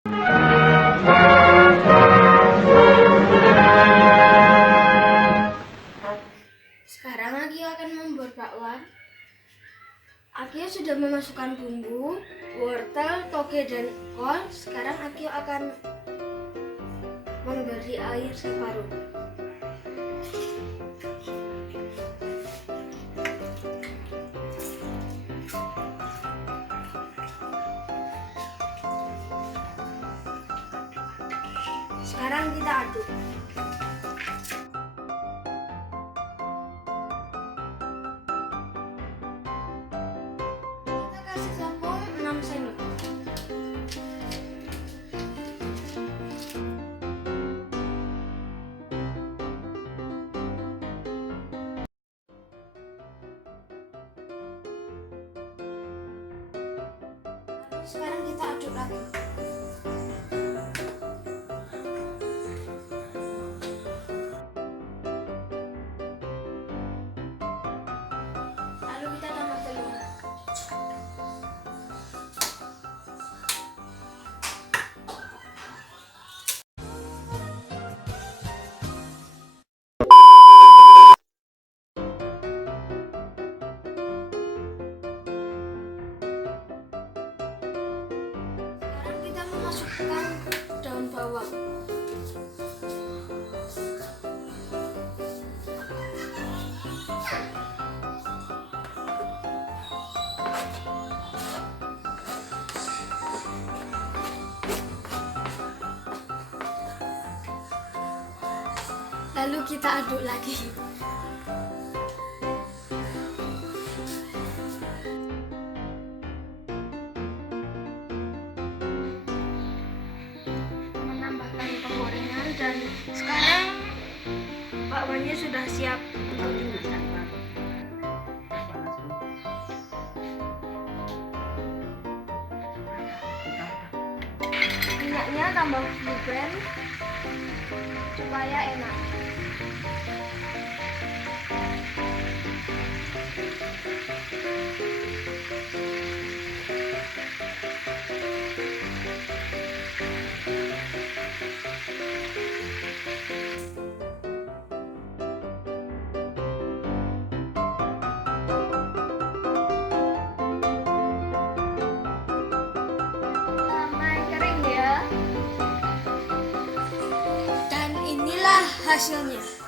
Sekarang Akio akan membuat bakwan. Akio sudah memasukkan bumbu, wortel, toge, dan kol. Sekarang Akio akan memberi air separuh. Sekarang kita aduk. Kita kasih tepung 6 sendok. Sekarang kita aduk lagi. Lalu kita tambah telur. Sekarang kita memasukkan daun bawang. Lalu kita aduk lagi. Menambahkan penggorengan dan sekarang bakwannya sudah siap untuk dimasak. Minyaknya tambah blue band supaya enak. Sampai kering ya. Dan inilah hasilnya.